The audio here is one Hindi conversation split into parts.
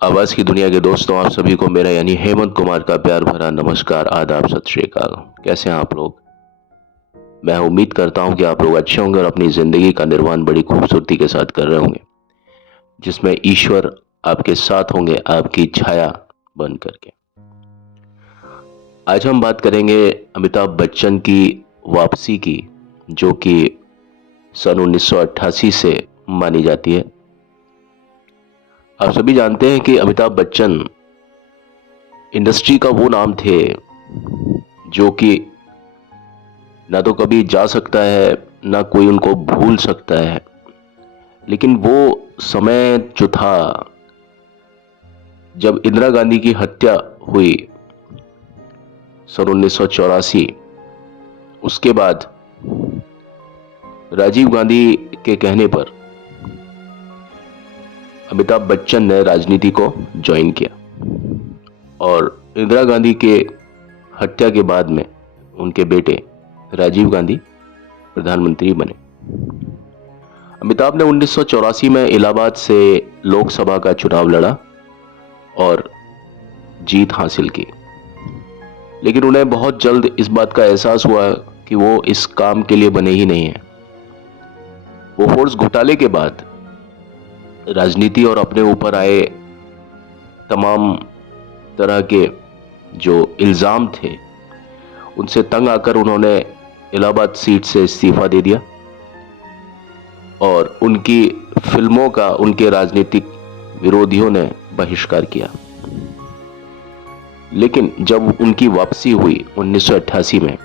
आवाज की दुनिया के दोस्तों, आप सभी को मेरा यानी हेमंत कुमार का प्यार भरा नमस्कार, आदाब, सत श्री अकाल। कैसे हैं आप लोग? मैं उम्मीद करता हूं कि आप लोग अच्छे होंगे और अपनी जिंदगी का निर्वहन बड़ी खूबसूरती के साथ कर रहे होंगे, जिसमें ईश्वर आपके साथ होंगे, आपकी छाया बन करके। आज हम बात करेंगे अमिताभ बच्चन की वापसी की, जो कि सन 1988 से मानी जाती है। आप सभी जानते हैं कि अमिताभ बच्चन इंडस्ट्री का वो नाम थे जो कि ना तो कभी जा सकता है, ना कोई उनको भूल सकता है। लेकिन वो समय जो था, जब इंदिरा गांधी की हत्या हुई सन 1984, उसके बाद राजीव गांधी के कहने पर अमिताभ बच्चन ने राजनीति को ज्वाइन किया और इंदिरा गांधी के हत्या के बाद में उनके बेटे राजीव गांधी प्रधानमंत्री बने। अमिताभ ने 1984 में इलाहाबाद से लोकसभा का चुनाव लड़ा और जीत हासिल की। लेकिन उन्हें बहुत जल्द इस बात का एहसास हुआ कि वो इस काम के लिए बने ही नहीं हैं। वो फोर्स घोटाले के बाद राजनीति और अपने ऊपर आए तमाम तरह के जो इल्जाम थे, उनसे तंग आकर उन्होंने इलाहाबाद सीट से इस्तीफा दे दिया और उनकी फिल्मों का उनके राजनीतिक विरोधियों ने बहिष्कार किया। लेकिन जब उनकी वापसी हुई 1988 में,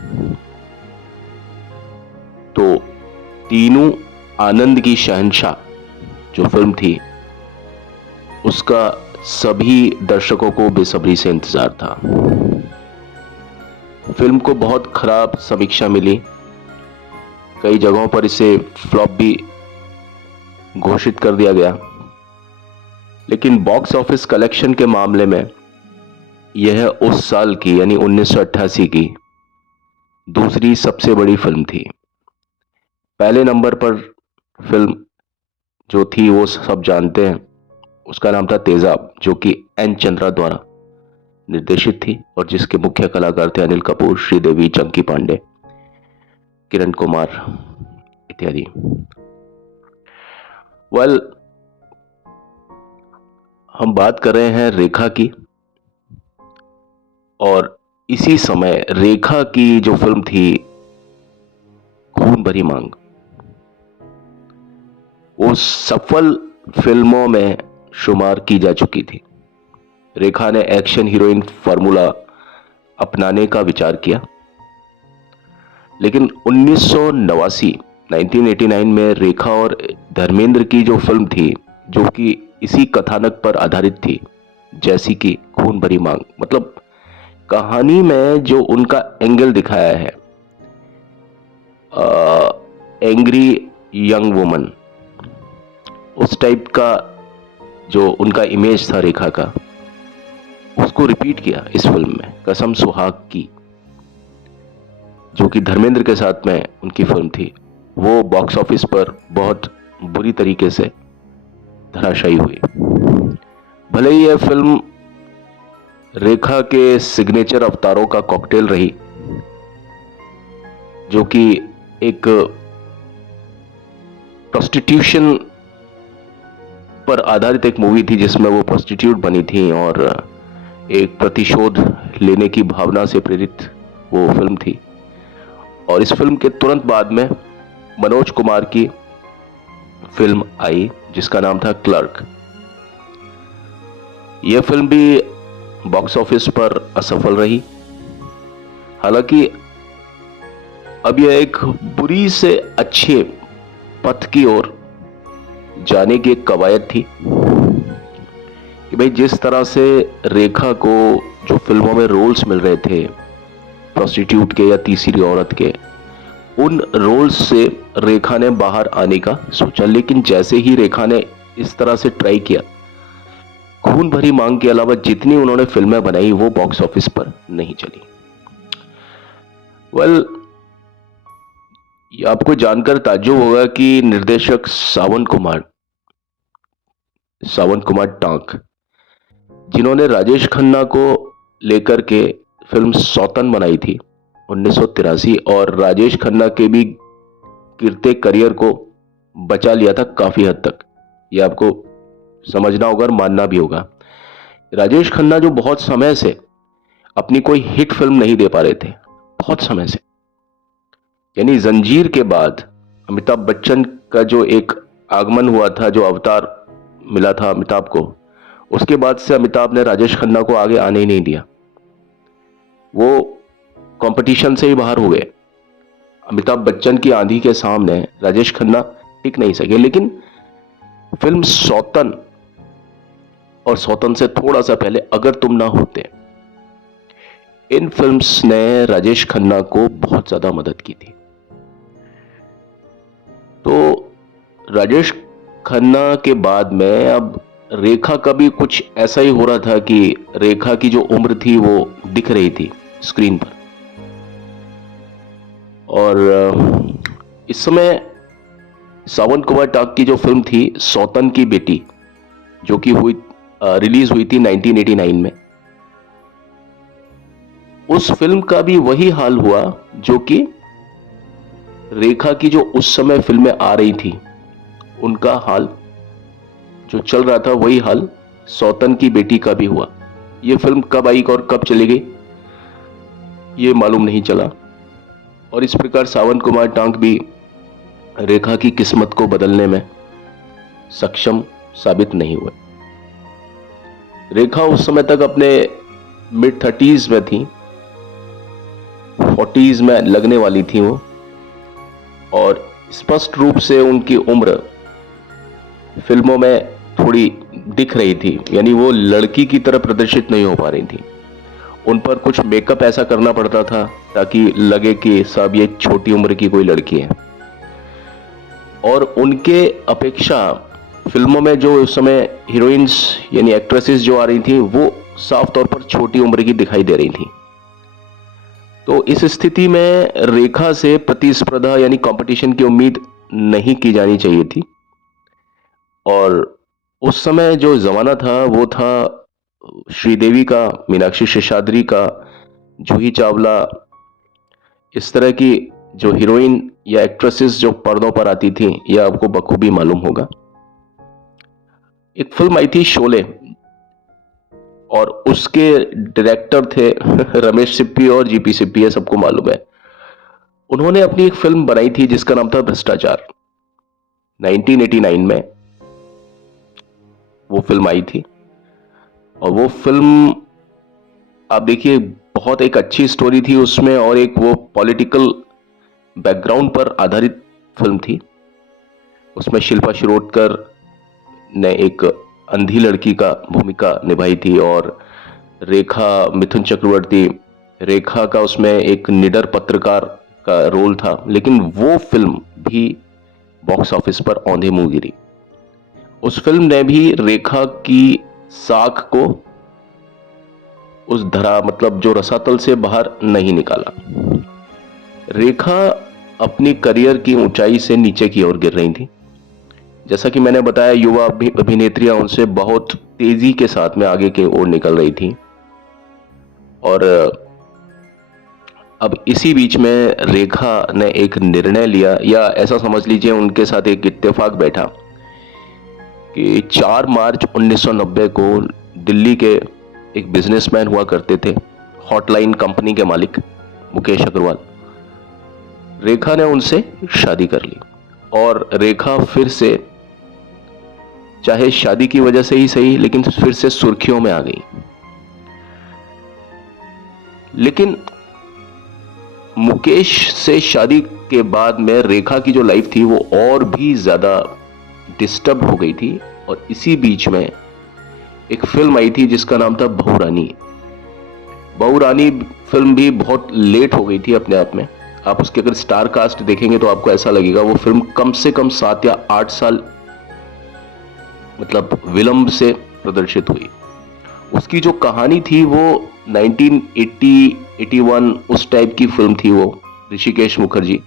तो तीनों आनंद की शहंशाह जो फिल्म थी, उसका सभी दर्शकों को बेसब्री से इंतजार था। फिल्म को बहुत खराब समीक्षा मिली, कई जगहों पर इसे फ्लॉप भी घोषित कर दिया गया। लेकिन बॉक्स ऑफिस कलेक्शन के मामले में यह उस साल की यानी 1988 की दूसरी सबसे बड़ी फिल्म थी। पहले नंबर पर फिल्म जो थी वो सब जानते हैं, उसका नाम था तेजाब, जो कि एन चंद्रा द्वारा निर्देशित थी और जिसके मुख्य कलाकार थे अनिल कपूर, श्रीदेवी, चंकी पांडे, किरण कुमार इत्यादि। वेल, हम बात कर रहे हैं रेखा की, और इसी समय रेखा की जो फिल्म थी खून भरी मांग, वो सफल फिल्मों में शुमार की जा चुकी थी। रेखा ने एक्शन हीरोइन फार्मूला अपनाने का विचार किया, लेकिन 1989 में रेखा और धर्मेंद्र की जो फिल्म थी, जो कि इसी कथानक पर आधारित थी, जैसी कि खून भरी मांग, मतलब कहानी में जो उनका एंगल दिखाया है, एंग्री यंग वुमन, उस टाइप का जो उनका इमेज था रेखा का, उसको रिपीट किया इस फिल्म में, कसम सुहाग की, जो कि धर्मेंद्र के साथ में उनकी फिल्म थी। वो बॉक्स ऑफिस पर बहुत बुरी तरीके से धराशायी हुई। भले ही यह फिल्म रेखा के सिग्नेचर अवतारों का कॉकटेल रही, जो कि एक प्रोस्टिट्यूशन पर आधारित एक मूवी थी, जिसमें वो प्रोस्टिट्यूट बनी थी और एक प्रतिशोध लेने की भावना से प्रेरित वो फिल्म थी। और इस फिल्म के तुरंत बाद में मनोज कुमार की फिल्म आई, जिसका नाम था क्लर्क। यह फिल्म भी बॉक्स ऑफिस पर असफल रही। हालांकि अब यह एक बुरी से अच्छे पथ की ओर जाने की एक कवायद थी कि भाई, जिस तरह से रेखा को जो फिल्मों में रोल्स मिल रहे थे प्रोस्टिट्यूट के या तीसरी औरत के, उन रोल्स से रेखा ने बाहर आने का सोचा। लेकिन जैसे ही रेखा ने इस तरह से ट्राई किया, खून भरी मांग के अलावा जितनी उन्होंने फिल्में बनाई वो बॉक्स ऑफिस पर नहीं चली। वेल, आपको जानकर ताज्जुब होगा कि निर्देशक सावन कुमार टांक, जिन्होंने राजेश खन्ना को लेकर के फिल्म सौतन बनाई थी 1983, और राजेश खन्ना के भी गिरते करियर को बचा लिया था काफी हद तक। ये आपको समझना होगा और मानना भी होगा। राजेश खन्ना जो बहुत समय से अपनी कोई हिट फिल्म नहीं दे पा रहे थे, बहुत समय से, यानी जंजीर के बाद अमिताभ बच्चन का जो एक आगमन हुआ था, जो अवतार मिला था अमिताभ को, उसके बाद से अमिताभ ने राजेश खन्ना को आगे आने ही नहीं दिया। वो कंपटीशन से ही बाहर हो गए। अमिताभ बच्चन की आंधी के सामने राजेश खन्ना टिक नहीं सके। लेकिन फिल्म सौतन और सौतन से थोड़ा सा पहले अगर तुम ना होते, इन फिल्म्स ने राजेश खन्ना को बहुत ज्यादा मदद की थी। तो राजेश खन्ना के बाद में अब रेखा का भी कुछ ऐसा ही हो रहा था कि रेखा की जो उम्र थी वो दिख रही थी स्क्रीन पर। और इस समय सावन कुमार टाक की जो फिल्म थी सौतन की बेटी, जो कि रिलीज हुई थी 1989 में, उस फिल्म का भी वही हाल हुआ जो कि रेखा की जो उस समय फिल्में आ रही थी उनका हाल जो चल रहा था, वही हाल सौतन की बेटी का भी हुआ। ये फिल्म कब आई और कब चली गई ये मालूम नहीं चला, और इस प्रकार सावन कुमार टांक भी रेखा की किस्मत को बदलने में सक्षम साबित नहीं हुए। रेखा उस समय तक अपने मिड 30s में थी, 40s में लगने वाली थी वो, और स्पष्ट रूप से उनकी उम्र फिल्मों में थोड़ी दिख रही थी, यानी वो लड़की की तरह प्रदर्शित नहीं हो पा रही थी। उन पर कुछ मेकअप ऐसा करना पड़ता था ताकि लगे कि साहब ये छोटी उम्र की कोई लड़की है। और उनके अपेक्षा फिल्मों में जो उस समय हीरोइंस यानी एक्ट्रेसेस जो आ रही थी वो साफ तौर पर छोटी उम्र की दिखाई दे रही थी। तो इस स्थिति में रेखा से प्रतिस्पर्धा यानी कंपटीशन की उम्मीद नहीं की जानी चाहिए थी। और उस समय जो जमाना था वो था श्रीदेवी का, मीनाक्षी शेषाद्री का, जूही चावला, इस तरह की जो हीरोइन या एक्ट्रेसेस जो पर्दों पर आती थी, यह आपको बखूबी मालूम होगा। एक फिल्म आई थी शोले, और उसके डायरेक्टर थे रमेश सिप्पी और जीपी सिप्पी, है सबको मालूम है। उन्होंने अपनी एक फिल्म बनाई थी जिसका नाम था भ्रष्टाचार। 1989 में वो फिल्म आई थी, और वो फिल्म आप देखिए बहुत एक अच्छी स्टोरी थी उसमें, और एक वो पॉलिटिकल बैकग्राउंड पर आधारित फिल्म थी। उसमें शिल्पा शिरोडकर ने एक अंधी लड़की का भूमिका निभाई थी, और रेखा, मिथुन चक्रवर्ती, रेखा का उसमें एक निडर पत्रकार का रोल था। लेकिन वो फिल्म भी बॉक्स ऑफिस पर औंधे मुंह गिरी। उस फिल्म ने भी रेखा की साख को उस धरा मतलब जो रसातल से बाहर नहीं निकाला। रेखा अपनी करियर की ऊंचाई से नीचे की ओर गिर रही थी। जैसा कि मैंने बताया, युवा अभिनेत्रियां उनसे बहुत तेजी के साथ में आगे की ओर निकल रही थी। और अब इसी बीच में रेखा ने एक निर्णय लिया, या ऐसा समझ लीजिए उनके साथ एक इत्तेफाक बैठा कि 4 मार्च 1990 को दिल्ली के एक बिजनेसमैन हुआ करते थे, हॉटलाइन कंपनी के मालिक मुकेश अग्रवाल, रेखा ने उनसे शादी कर ली। और रेखा फिर से, चाहे शादी की वजह से ही सही, लेकिन फिर से सुर्खियों में आ गई। लेकिन मुकेश से शादी के बाद में रेखा की जो लाइफ थी वो और भी ज्यादा डिस्टर्ब हो गई थी। और इसी बीच में एक फिल्म आई थी जिसका नाम था बहू रानी। बहू रानी फिल्म भी बहुत लेट हो गई थी अपने आप में। आप उसके अगर स्टार कास्ट देखेंगे तो आपको ऐसा लगेगा वो फिल्म कम से कम 7 या 8 साल मतलब विलंब से प्रदर्शित हुई। उसकी जो कहानी थी वो 1980-81 उस टाइप की फिल्म थी, वो ऋषिकेश मुखर्जी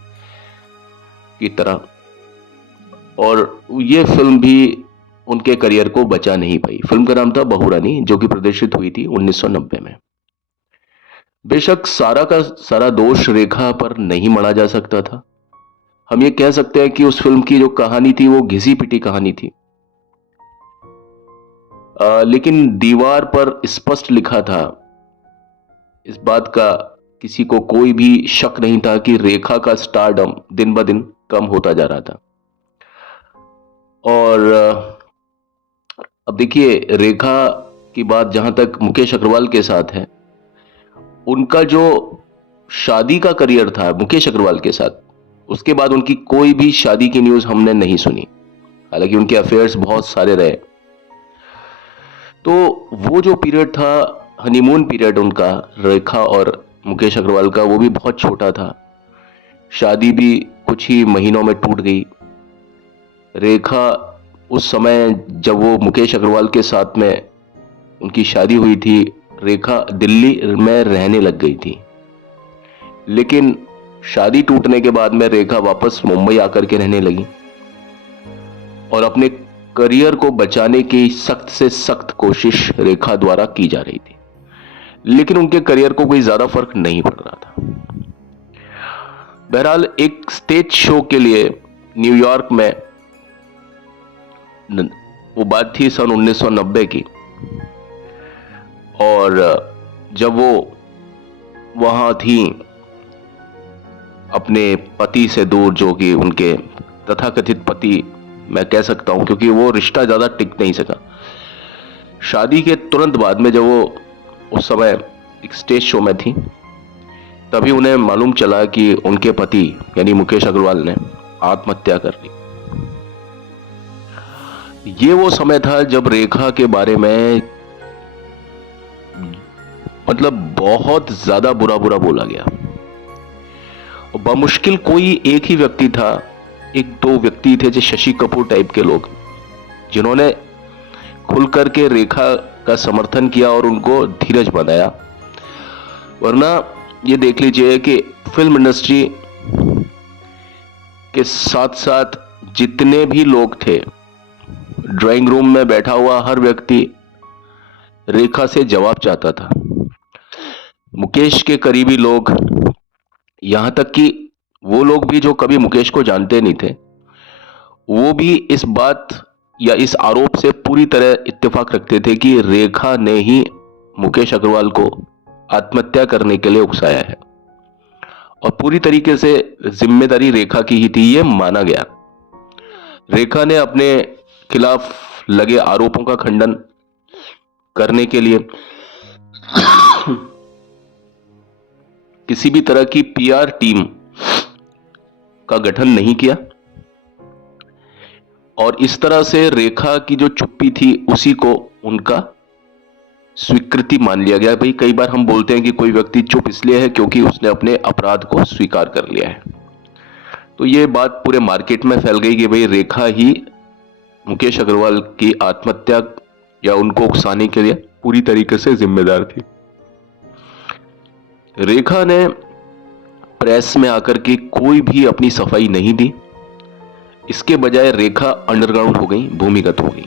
की तरह। और ये फिल्म भी उनके करियर को बचा नहीं पाई। फिल्म का नाम था बहू रानी, जो कि प्रदर्शित हुई थी 1990 में। बेशक सारा का सारा दोष रेखा पर नहीं मढ़ा जा सकता था। हम ये कह सकते हैं कि उस फिल्म की जो कहानी थी वो घिसी पिटी कहानी थी, लेकिन दीवार पर स्पष्ट लिखा था, इस बात का किसी को कोई भी शक नहीं था कि रेखा का स्टारडम दिन ब दिन कम होता जा रहा था। और अब देखिए, रेखा की बात जहां तक मुकेश अग्रवाल के साथ है, उनका जो शादी का करियर था मुकेश अग्रवाल के साथ, उसके बाद उनकी कोई भी शादी की न्यूज हमने नहीं सुनी। हालांकि उनके अफेयर्स बहुत सारे रहे। तो वो जो पीरियड था, हनीमून पीरियड उनका, रेखा और मुकेश अग्रवाल का, वो भी बहुत छोटा था। शादी भी कुछ ही महीनों में टूट गई। रेखा उस समय जब वो मुकेश अग्रवाल के साथ में उनकी शादी हुई थी, रेखा दिल्ली में रहने लग गई थी। लेकिन शादी टूटने के बाद में रेखा वापस मुंबई आकर के रहने लगी और अपने करियर को बचाने की सख्त से सख्त कोशिश रेखा द्वारा की जा रही थी। लेकिन उनके करियर को कोई ज्यादा फर्क नहीं पड़ रहा था। बहरहाल एक स्टेज शो के लिए न्यूयॉर्क में, वो बात थी सन 1990 की, और जब वो वहां थी अपने पति से दूर, जो कि उनके तथाकथित पति मैं कह सकता हूं, क्योंकि वो रिश्ता ज्यादा टिक नहीं सका। शादी के तुरंत बाद में जब वो उस समय एक स्टेज शो में थी, तभी उन्हें मालूम चला कि उनके पति यानी मुकेश अग्रवाल ने आत्महत्या कर ली। ये वो समय था जब रेखा के बारे में मतलब बहुत ज्यादा बुरा बुरा बोला गया। बमुश्किल कोई एक ही व्यक्ति था, एक दो व्यक्ति थे, जो शशि कपूर टाइप के लोग, जिन्होंने खुल करके रेखा का समर्थन किया और उनको धीरज बनाया। वरना ये देख लीजिए कि फिल्म इंडस्ट्री के साथ साथ जितने भी लोग थे, ड्राइंग रूम में बैठा हुआ हर व्यक्ति रेखा से जवाब चाहता था। मुकेश के करीबी लोग, यहां तक कि वो लोग भी जो कभी मुकेश को जानते नहीं थे, वो भी इस बात या इस आरोप से पूरी तरह इत्तेफाक रखते थे कि रेखा ने ही मुकेश अग्रवाल को आत्महत्या करने के लिए उकसाया है, और पूरी तरीके से जिम्मेदारी रेखा की ही थी, ये माना गया। रेखा ने अपने खिलाफ लगे आरोपों का खंडन करने के लिए किसी भी तरह की पीआर टीम का गठन नहीं किया, और इस तरह से रेखा की जो चुप्पी थी उसी को उनका स्वीकृति मान लिया गया। भाई, कई बार हम बोलते हैं कि कोई व्यक्ति चुप इसलिए है क्योंकि उसने अपने अपराध को स्वीकार कर लिया है। तो ये बात पूरे मार्केट में फैल गई कि भाई रेखा ही मुकेश अग्रवाल की आत्महत्या या उनको उकसाने के लिए पूरी तरीके से जिम्मेदार थी। रेखा ने प्रेस में आकर के कोई भी अपनी सफाई नहीं दी। इसके बजाय रेखा अंडरग्राउंड हो गई, भूमिगत हो गई,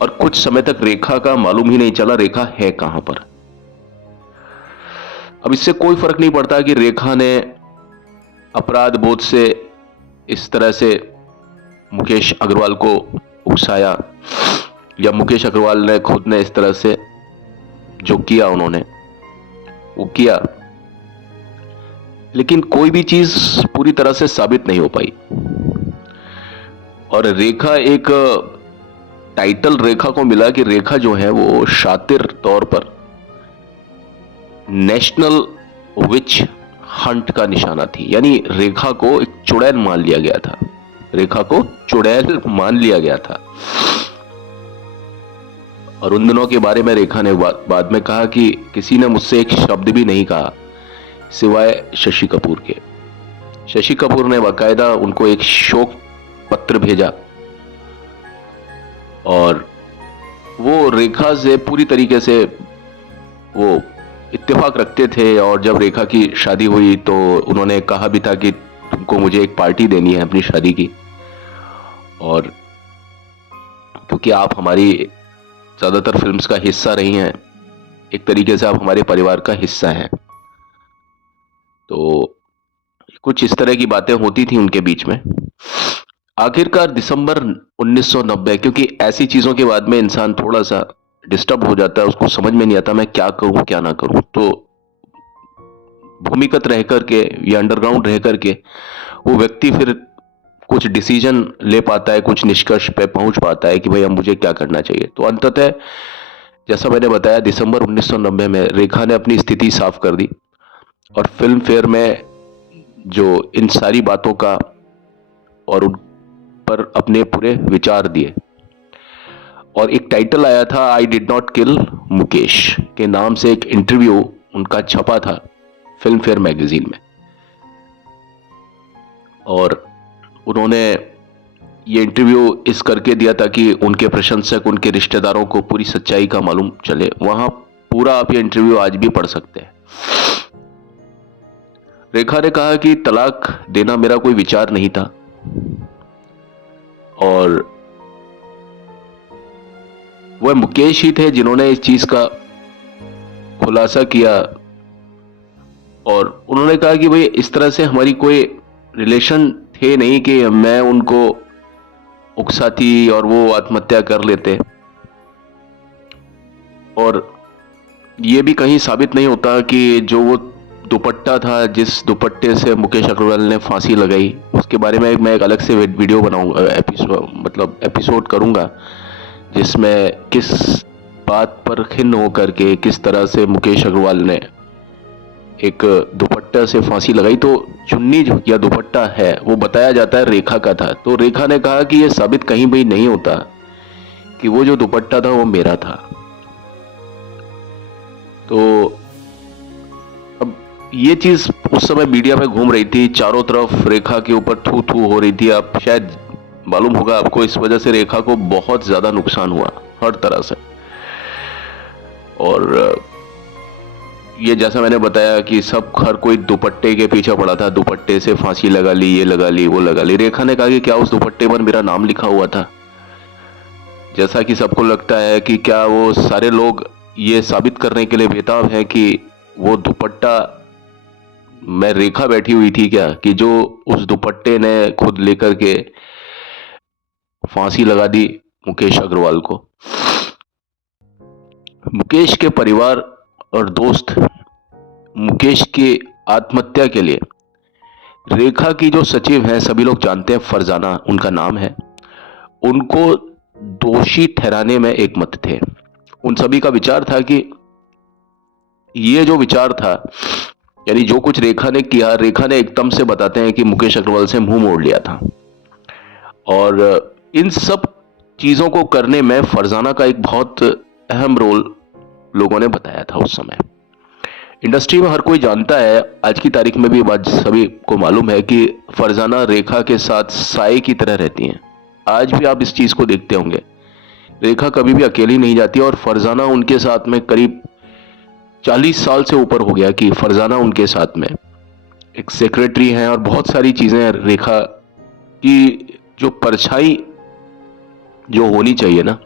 और कुछ समय तक रेखा का मालूम ही नहीं चला रेखा है कहां पर। अब इससे कोई फर्क नहीं पड़ता कि रेखा ने अपराध बोध से इस तरह से मुकेश अग्रवाल को उकसाया, या मुकेश अग्रवाल ने खुद ने इस तरह से जो किया उन्होंने वो किया, लेकिन कोई भी चीज पूरी तरह से साबित नहीं हो पाई। और रेखा, एक टाइटल रेखा को मिला कि रेखा जो है वो शातिर तौर पर नेशनल विच हंट का निशाना थी। यानी रेखा को एक चुड़ैल मान लिया गया था, रेखा को चुड़ैल मान लिया गया था। और उन दिनों के बारे में रेखा ने बाद में कहा कि किसी ने मुझसे एक शब्द भी नहीं कहा सिवाय शशि कपूर के। शशि कपूर ने बाकायदा उनको एक शोक पत्र भेजा, और वो रेखा से पूरी तरीके से वो इत्तेफाक रखते थे। और जब रेखा की शादी हुई तो उन्होंने कहा भी था कि तुमको मुझे एक पार्टी देनी है अपनी शादी की, और क्योंकि क्योंकि आप हमारी ज़्यादातर फिल्म्स का हिस्सा रही हैं, एक तरीके से आप हमारे परिवार का हिस्सा हैं। तो कुछ इस तरह की बातें होती थी उनके बीच में। आखिरकार दिसंबर 1990, क्योंकि ऐसी चीज़ों के बाद में इंसान थोड़ा सा डिस्टर्ब हो जाता है, उसको समझ में नहीं आता मैं क्या करूं क्या ना करूं, तो भूमिगत रह करके या अंडरग्राउंड रह करके वो व्यक्ति फिर कुछ डिसीजन ले पाता है, कुछ निष्कर्ष पे पहुंच पाता है कि भाई अब मुझे क्या करना चाहिए। तो अंततः जैसा मैंने बताया, दिसंबर 1990 में रेखा ने अपनी स्थिति साफ कर दी और फिल्म फेयर में जो इन सारी बातों का और उन पर अपने पूरे विचार दिए, और एक टाइटल आया था I did not kill Mukesh के नाम से एक इंटरव्यू उनका छपा था फिल्म फेयर मैगजीन में। और उन्होंने ये इंटरव्यू इस करके दिया था कि उनके प्रशंसक, उनके रिश्तेदारों को पूरी सच्चाई का मालूम चले। वहां पूरा आप ये इंटरव्यू आज भी पढ़ सकते हैं। रेखा ने कहा कि तलाक देना मेरा कोई विचार नहीं था और वह मुकेश ही थे जिन्होंने इस चीज का खुलासा किया। और उन्होंने कहा कि भाई इस तरह से हमारी कोई रिलेशन थे नहीं कि मैं उनको उकसाती और वो आत्महत्या कर लेते। और ये भी कहीं साबित नहीं होता कि जो वो दुपट्टा था, जिस दुपट्टे से मुकेश अग्रवाल ने फांसी लगाई, उसके बारे में मैं एक अलग से वीडियो बनाऊंगा, एपिसोड करूंगा, जिसमें किस बात पर खिन्न होकर के किस तरह से मुकेश अग्रवाल ने एक दुपट्टा से फांसी लगाई। तो चुन्नी जो या दुपट्टा है वो बताया जाता है रेखा का था। तो रेखा ने कहा कि यह साबित कहीं भी नहीं होता कि वो जो दुपट्टा था वो मेरा था। तो अब ये चीज उस समय मीडिया में घूम रही थी, चारों तरफ रेखा के ऊपर थू थू हो रही थी। आप शायद मालूम होगा आपको, इस वजह से रेखा को बहुत ज्यादा नुकसान हुआ हर तरह से। और ये जैसा मैंने बताया कि सब हर कोई दुपट्टे के पीछे पड़ा था, दुपट्टे से फांसी लगा ली, ये लगा ली, वो लगा ली। रेखा ने कहा कि क्या उस दुपट्टे पर मेरा नाम लिखा हुआ था? जैसा कि सबको लगता है कि क्या वो सारे लोग ये साबित करने के लिए बेताब हैं कि वो दुपट्टा मैं रेखा बैठी हुई थी क्या, कि जो उस दुपट्टे ने खुद लेकर के फांसी लगा दी मुकेश अग्रवाल को। मुकेश के परिवार और दोस्त मुकेश की आत्महत्या के लिए रेखा की जो सचिव हैं, सभी लोग जानते हैं, फरजाना उनका नाम है, उनको दोषी ठहराने में एक मत थे। उन सभी का विचार था कि ये जो विचार था, यानी जो कुछ रेखा ने किया, रेखा ने एकदम से बताते हैं कि मुकेश अग्रवाल से मुंह मोड़ लिया था। और इन सब चीजों को करने में फरजाना का एक बहुत अहम रोल लोगों ने बताया था उस समय। इंडस्ट्री में हर कोई जानता है, आज की तारीख में भी बात सभी को मालूम है कि फरजाना रेखा के साथ साए की तरह रहती हैं। आज भी आप इस चीज को देखते होंगे, रेखा कभी भी अकेली नहीं जाती और फरजाना उनके साथ में करीब 40 साल से ऊपर हो गया कि फरजाना उनके साथ में एक सेक्रेटरी हैं। और बहुत सारी चीजें रेखा की जो परछाई जो होनी चाहिए ना,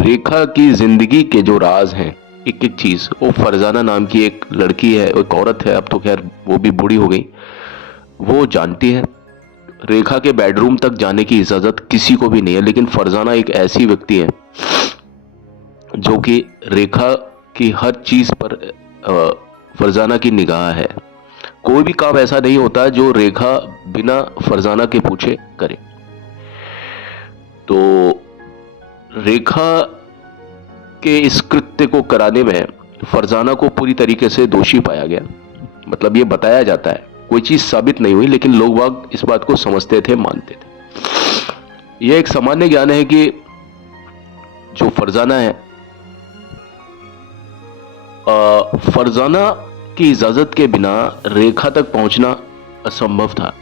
रेखा की जिंदगी के जो राज हैं, एक एक चीज वो फरजाना नाम की एक लड़की है, एक औरत है, अब तो खैर वो भी बूढ़ी हो गई, वो जानती है। रेखा के बेडरूम तक जाने की इजाजत किसी को भी नहीं है, लेकिन फरजाना एक ऐसी व्यक्ति है जो कि रेखा की हर चीज पर फरजाना की निगाह है। कोई भी काम ऐसा नहीं होता जो रेखा बिना फरजाना के पूछे करे। तो रेखा के इस कृत्य को कराने में फरजाना को पूरी तरीके से दोषी पाया गया। मतलब ये बताया जाता है, कोई चीज साबित नहीं हुई, लेकिन लोग बाग इस बात को समझते थे, मानते थे। यह एक सामान्य ज्ञान है कि जो फरजाना है, फरजाना की इजाजत के बिना रेखा तक पहुंचना असंभव था।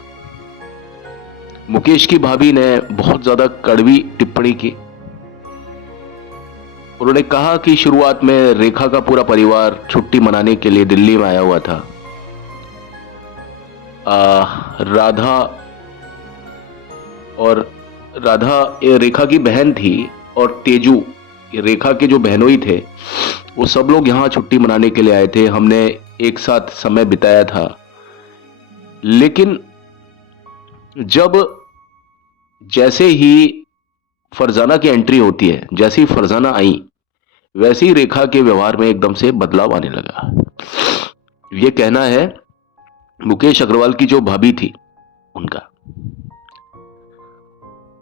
मुकेश की भाभी ने बहुत ज्यादा कड़वी टिप्पणी की। उन्होंने कहा कि शुरुआत में रेखा का पूरा परिवार छुट्टी मनाने के लिए दिल्ली में आया हुआ था। राधा और राधा ये रेखा की बहन थी और तेजू ये रेखा के जो बहनोई थे, वो सब लोग यहाँ छुट्टी मनाने के लिए आए थे। हमने एक साथ समय बिताया था। लेकिन जब जैसे ही फरजाना की एंट्री होती है, जैसे ही फरजाना आई, वैसे ही रेखा के व्यवहार में एकदम से बदलाव आने लगा। ये कहना है मुकेश अग्रवाल की जो भाभी थी उनका।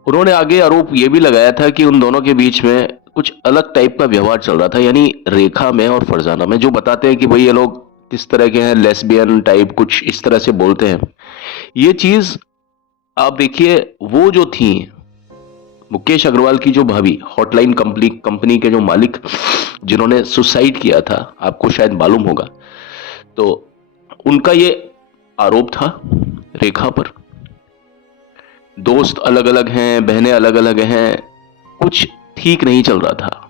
उन्होंने आगे आरोप यह भी लगाया था कि उन दोनों के बीच में कुछ अलग टाइप का व्यवहार चल रहा था, यानी रेखा में और फरजाना में, जो बताते हैं कि भाई ये लोग किस तरह के हैं, लेस्बियन टाइप कुछ इस तरह से बोलते हैं। ये चीज आप देखिए, वो जो थी मुकेश अग्रवाल की जो भाभी, हॉटलाइन कंपनी के जो मालिक जिन्होंने सुसाइड किया था, आपको शायद मालूम होगा, तो उनका ये आरोप था रेखा पर। दोस्त अलग अलग हैं, बहनें अलग अलग हैं, कुछ ठीक नहीं चल रहा था।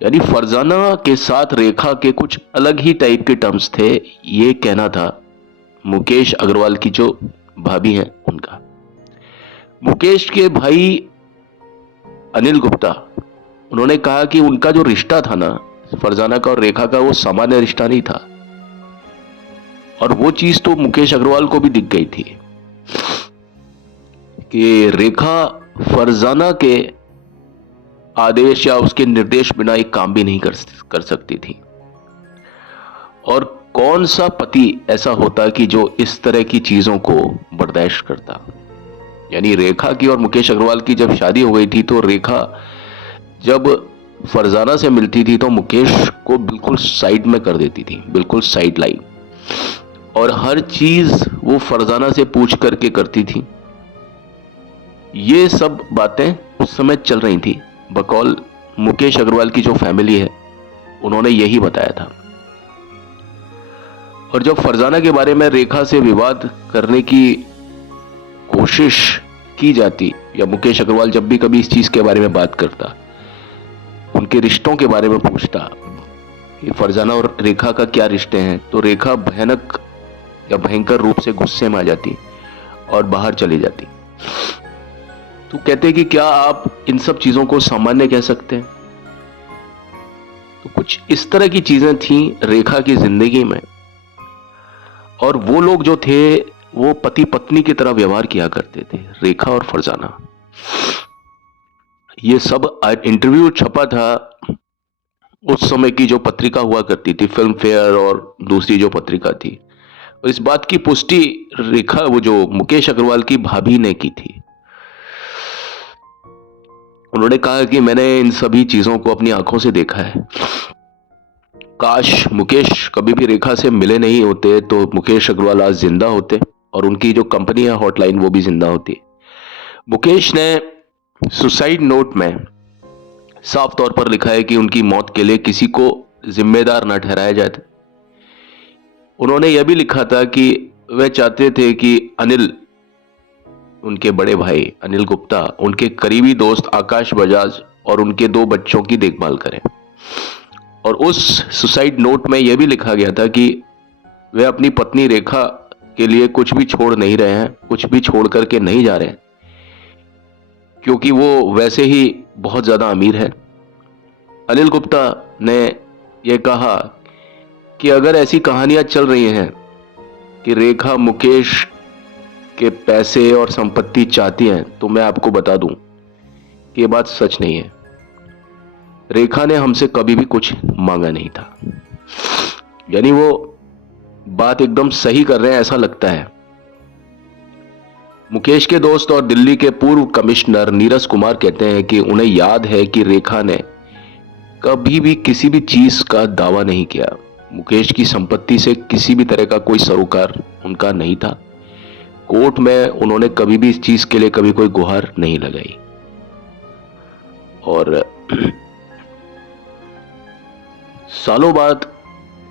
यानी फरजाना के साथ रेखा के कुछ अलग ही टाइप के टर्म्स थे, ये कहना था मुकेश अग्रवाल की जो भाभी हैं उनका। मुकेश के भाई अनिल गुप्ता, उन्होंने कहा कि उनका जो रिश्ता था ना फरजाना का और रेखा का, वो सामान्य रिश्ता नहीं था। और वो चीज तो मुकेश अग्रवाल को भी दिख गई थी कि रेखा फरजाना के आदेश या उसके निर्देश बिना एक काम भी नहीं कर सकती थी। और कौन सा पति ऐसा होता कि जो इस तरह की चीजों को बर्दाश्त करता। यानी रेखा की और मुकेश अग्रवाल की जब शादी हो गई थी, तो रेखा जब फरजाना से मिलती थी तो मुकेश को बिल्कुल साइड में कर देती थी, बिल्कुल साइड लाइन, और हर चीज वो फरजाना से पूछ करके करती थी। ये सब बातें उस समय चल रही थी, बकौल मुकेश अग्रवाल की जो फैमिली है उन्होंने यही बताया था। और जब फरजाना के बारे में रेखा से विवाद करने की कोशिश की जाती, या मुकेश अग्रवाल जब भी कभी इस चीज के बारे में बात करता, उनके रिश्तों के बारे में पूछता कि फरजाना और रेखा का क्या रिश्ते हैं, तो रेखा भयानक या भयंकर रूप से गुस्से में आ जाती और बाहर चली जाती। तो कहते कि क्या आप इन सब चीजों को सामान्य कह सकते हैं। तो कुछ इस तरह की चीजें थी रेखा की जिंदगी में, और वो लोग जो थे वो पति पत्नी की तरह व्यवहार किया करते थे, रेखा और फरजाना। ये सब इंटरव्यू छपा था उस समय की जो पत्रिका हुआ करती थी, फिल्म फेयर और दूसरी जो पत्रिका थी। और इस बात की पुष्टि रेखा, वो जो मुकेश अग्रवाल की भाभी ने की थी। उन्होंने कहा कि मैंने इन सभी चीजों को अपनी आंखों से देखा है। काश मुकेश कभी भी रेखा से मिले नहीं होते तो मुकेश अग्रवाल आज जिंदा होते, और उनकी जो कंपनी है हॉटलाइन वो भी जिंदा होती। मुकेश ने सुसाइड नोट में साफ तौर पर लिखा है कि उनकी मौत के लिए किसी को जिम्मेदार न ठहराया जाए। उन्होंने यह भी लिखा था कि वह चाहते थे कि अनिल, उनके बड़े भाई अनिल गुप्ता, उनके करीबी दोस्त आकाश बजाज और उनके 2 बच्चों की देखभाल करें। और उस सुसाइड नोट में यह भी लिखा गया था कि वे अपनी पत्नी रेखा के लिए कुछ भी छोड़ नहीं रहे हैं, कुछ भी छोड़ करके नहीं जा रहे हैं, क्योंकि वो वैसे ही बहुत ज्यादा अमीर है। अनिल गुप्ता ने यह कहा कि अगर ऐसी कहानियां चल रही हैं कि रेखा मुकेश के पैसे और संपत्ति चाहती हैं, तो मैं आपको बता दूं कि यह बात सच नहीं है। रेखा ने हमसे कभी भी कुछ मांगा नहीं था। यानी वो बात एकदम सही कर रहे हैं ऐसा लगता है। मुकेश के दोस्त और दिल्ली के पूर्व कमिश्नर नीरज कुमार कहते हैं कि उन्हें याद है कि रेखा ने कभी भी किसी भी चीज का दावा नहीं किया। मुकेश की संपत्ति से किसी भी तरह का कोई सरोकार उनका नहीं था। कोर्ट में उन्होंने कभी भी इस चीज के लिए कभी कोई गुहार नहीं लगाई। और सालों बाद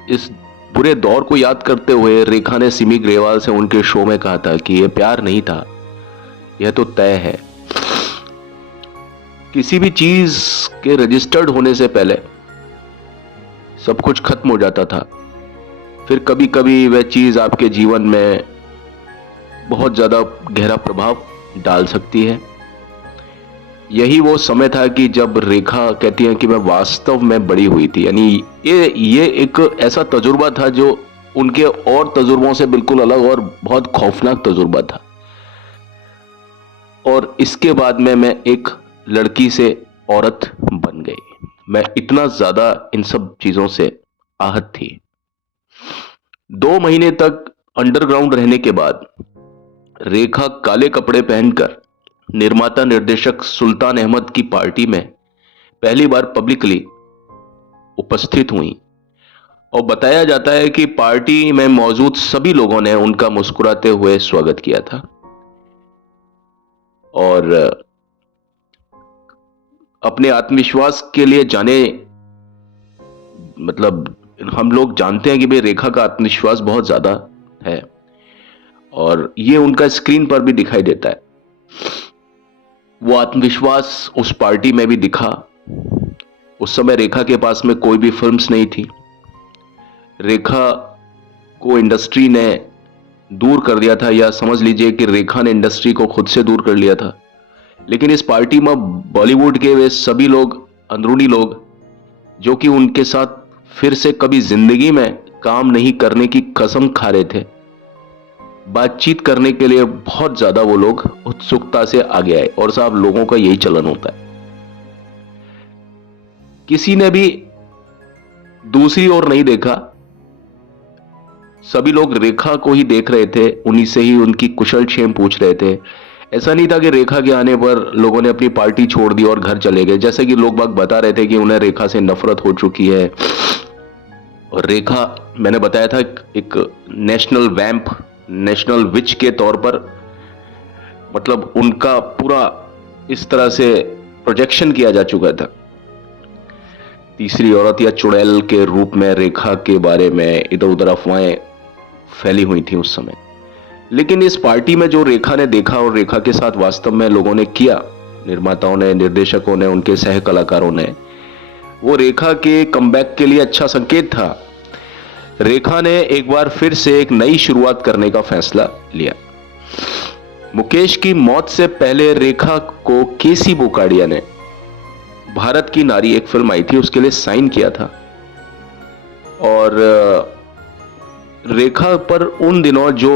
इस बुरे दौर को याद करते हुए रेखा ने सिमी ग्रेवाल से उनके शो में कहा था कि यह प्यार नहीं था, यह तो तय है। किसी भी चीज के रजिस्टर्ड होने से पहले सब कुछ खत्म हो जाता था, फिर कभी कभी वह चीज आपके जीवन में बहुत ज्यादा गहरा प्रभाव डाल सकती है। यही वो समय था कि जब रेखा कहती है कि मैं वास्तव में बड़ी हुई थी। यानी ये एक ऐसा तजुर्बा था जो उनके और तजुर्बों से बिल्कुल अलग और बहुत खौफनाक तजुर्बा था। और इसके बाद में मैं एक लड़की से औरत बन गई। मैं इतना ज्यादा इन सब चीजों से आहत थी। 2 महीने तक अंडरग्राउंड रहने के बाद रेखा काले कपड़े पहनकर निर्माता निर्देशक सुल्तान अहमद की पार्टी में पहली बार पब्लिकली उपस्थित हुई। और बताया जाता है कि पार्टी में मौजूद सभी लोगों ने उनका मुस्कुराते हुए स्वागत किया था। और अपने आत्मविश्वास के लिए जाने, मतलब हम लोग जानते हैं कि भाई रेखा का आत्मविश्वास बहुत ज्यादा है और ये उनका स्क्रीन पर भी दिखाई देता है। वो आत्मविश्वास उस पार्टी में भी दिखा। उस समय रेखा के पास में कोई भी फिल्म्स नहीं थी। रेखा को इंडस्ट्री ने दूर कर दिया था, या समझ लीजिए कि रेखा ने इंडस्ट्री को खुद से दूर कर लिया था। लेकिन इस पार्टी में बॉलीवुड के वे सभी लोग, अंदरूनी लोग, जो कि उनके साथ फिर से कभी जिंदगी में काम नहीं करने की कसम खा रहे थे, बातचीत करने के लिए बहुत ज्यादा वो लोग उत्सुकता से आगे आए। और साहब, लोगों का यही चलन होता है। किसी ने भी दूसरी ओर नहीं देखा, सभी लोग रेखा को ही देख रहे थे, उन्हीं से ही उनकी कुशल क्षेम पूछ रहे थे। ऐसा नहीं था कि रेखा के आने पर लोगों ने अपनी पार्टी छोड़ दी और घर चले गए, जैसे कि लोग बाग बता रहे थे कि उन्हें रेखा से नफरत हो चुकी है। और रेखा, मैंने बताया था, एक नेशनल वैम्प, नेशनल विच के तौर पर, मतलब उनका पूरा इस तरह से प्रोजेक्शन किया जा चुका था। तीसरी औरत या चुड़ैल के रूप में रेखा के बारे में इधर उधर अफवाहें फैली हुई थी उस समय। लेकिन इस पार्टी में जो रेखा ने देखा और रेखा के साथ वास्तव में लोगों ने किया, निर्माताओं ने, निर्देशकों ने, उनके सह कलाकारों ने, वो रेखा के कमबैक के लिए अच्छा संकेत था। रेखा ने एक बार फिर से एक नई शुरुआत करने का फैसला लिया। मुकेश की मौत से पहले रेखा को केसी बोकाडिया ने भारत की नारी, एक फिल्म आई थी, उसके लिए साइन किया था। और रेखा पर उन दिनों जो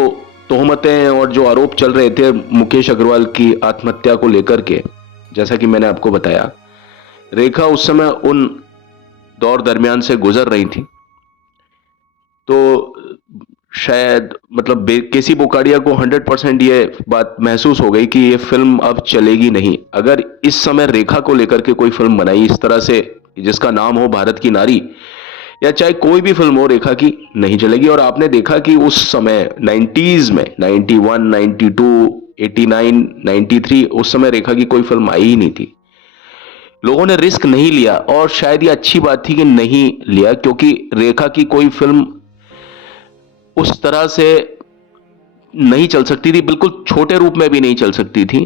तोहमतें और जो आरोप चल रहे थे मुकेश अग्रवाल की आत्महत्या को लेकर के, जैसा कि मैंने आपको बताया, रेखा उस समय उन दौर दरमियान से गुजर रही थी। तो शायद, मतलब केसी बोकाडिया को 100% ये बात महसूस हो गई कि ये फिल्म अब चलेगी नहीं। अगर इस समय रेखा को लेकर के कोई फिल्म बनाई इस तरह से, जिसका नाम हो भारत की नारी, या चाहे कोई भी फिल्म हो, रेखा की नहीं चलेगी। और आपने देखा कि उस समय 90s में, 91, 92, 89, 93, उस समय रेखा की कोई फिल्म आई ही नहीं थी। लोगों ने रिस्क नहीं लिया, और शायद ये अच्छी बात थी कि नहीं लिया, क्योंकि रेखा की कोई फिल्म उस तरह से नहीं चल सकती थी, बिल्कुल छोटे रूप में भी नहीं चल सकती थी,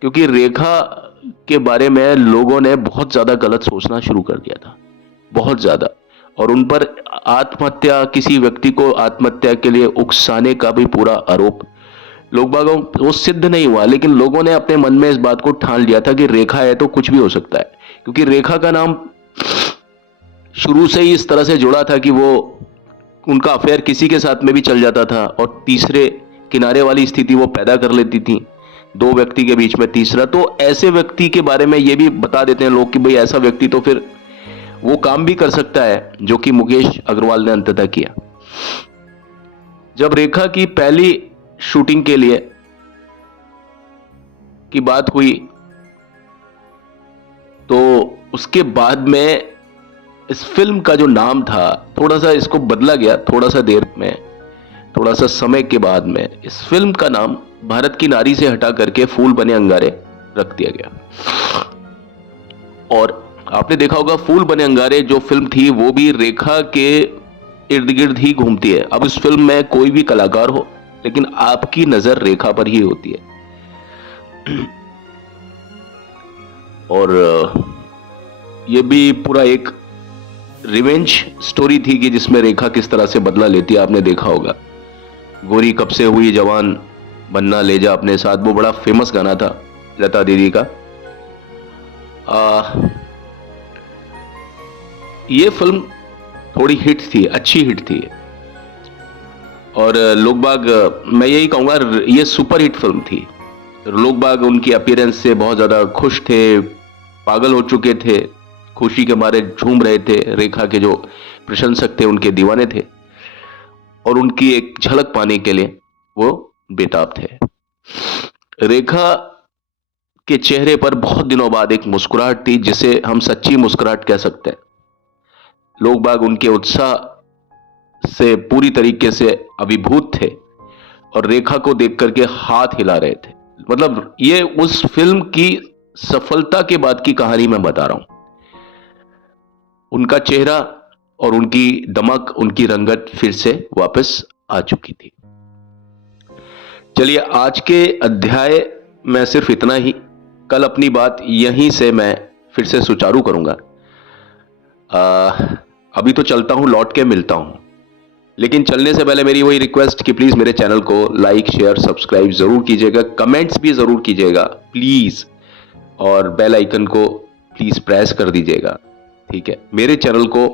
क्योंकि रेखा के बारे में लोगों ने बहुत ज्यादा गलत सोचना शुरू कर दिया था, बहुत ज्यादा। और उन पर आत्महत्या, किसी व्यक्ति को आत्महत्या के लिए उकसाने का भी पूरा आरोप लोग बागों, वो सिद्ध नहीं हुआ, लेकिन लोगों ने अपने मन में इस बात को ठान लिया था कि रेखा है तो कुछ भी हो सकता है। क्योंकि रेखा का नाम शुरू से ही इस तरह से जुड़ा था कि वो, उनका अफेयर किसी के साथ में भी चल जाता था और तीसरे किनारे वाली स्थिति वो पैदा कर लेती थी, दो व्यक्ति के बीच में तीसरा। तो ऐसे व्यक्ति के बारे में ये भी बता देते हैं लोग कि भाई ऐसा व्यक्ति तो फिर वो काम भी कर सकता है, जो कि मुकेश अग्रवाल ने अंततः किया। जब रेखा की पहली शूटिंग के लिए की बात हुई, तो उसके बाद में इस फिल्म का जो नाम था, थोड़ा सा इसको बदला गया, थोड़ा सा देर में, थोड़ा सा समय के बाद में इस फिल्म का नाम भारत की नारी से हटा करके फूल बने अंगारे रख दिया गया। और आपने देखा होगा, फूल बने अंगारे जो फिल्म थी वो भी रेखा के इर्द गिर्द ही घूमती है। अब इस फिल्म में कोई भी कलाकार हो, लेकिन आपकी नजर रेखा पर ही होती है। और ये भी पूरा एक रिवेंज स्टोरी थी कि जिसमें रेखा किस तरह से बदला लेती है। आपने देखा होगा, गोरी कब से हुई जवान, बन्ना ले जा अपने साथ, वो बड़ा फेमस गाना था लता दीदी का। ये फिल्म थोड़ी हिट थी, अच्छी हिट थी, और लोग बाग, मैं यही कहूँगा ये सुपर हिट फिल्म थी। लोग बाग उनकी अपीयरेंस से बहुत ज़्यादा खुश थे, पागल हो चुके थे, खुशी के मारे झूम रहे थे। रेखा के जो प्रशंसक थे उनके दीवाने थे, और उनकी एक झलक पाने के लिए वो बेताब थे। रेखा के चेहरे पर बहुत दिनों बाद एक मुस्कुराहट थी, जिसे हम सच्ची मुस्कुराहट कह सकते हैं। लोग बाग उनके उत्साह से पूरी तरीके से अभिभूत थे और रेखा को देख करके हाथ हिला रहे थे। मतलब ये उस फिल्म की सफलता के बाद की कहानी मैं बता रहा हूं। उनका चेहरा और उनकी दमक, उनकी रंगत फिर से वापस आ चुकी थी। चलिए, आज के अध्याय में सिर्फ इतना ही। कल अपनी बात यहीं से मैं फिर से सुचारू करूंगा। अभी तो चलता हूं, लौट के मिलता हूं। लेकिन चलने से पहले मेरी वही रिक्वेस्ट कि प्लीज मेरे चैनल को लाइक, शेयर, सब्सक्राइब जरूर कीजिएगा, कमेंट्स भी जरूर कीजिएगा प्लीज, और बेल आइकन को प्लीज प्रेस कर दीजिएगा। ठीक है, मेरे चैनल को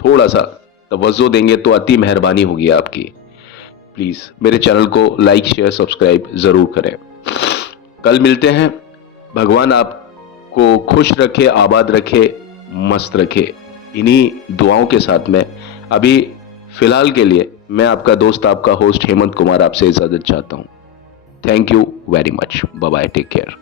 थोड़ा सा तवज्जो देंगे तो अति मेहरबानी होगी आपकी। प्लीज मेरे चैनल को लाइक, शेयर, सब्सक्राइब जरूर करें। कल मिलते हैं। भगवान आपको खुश रखे, आबाद रखे, मस्त रखे, इन्हीं दुआओं के साथ में अभी फिलहाल के लिए मैं आपका दोस्त, आपका होस्ट हेमंत कुमार आपसे इजाजत चाहता हूं। Thank you very much. Bye bye, take care.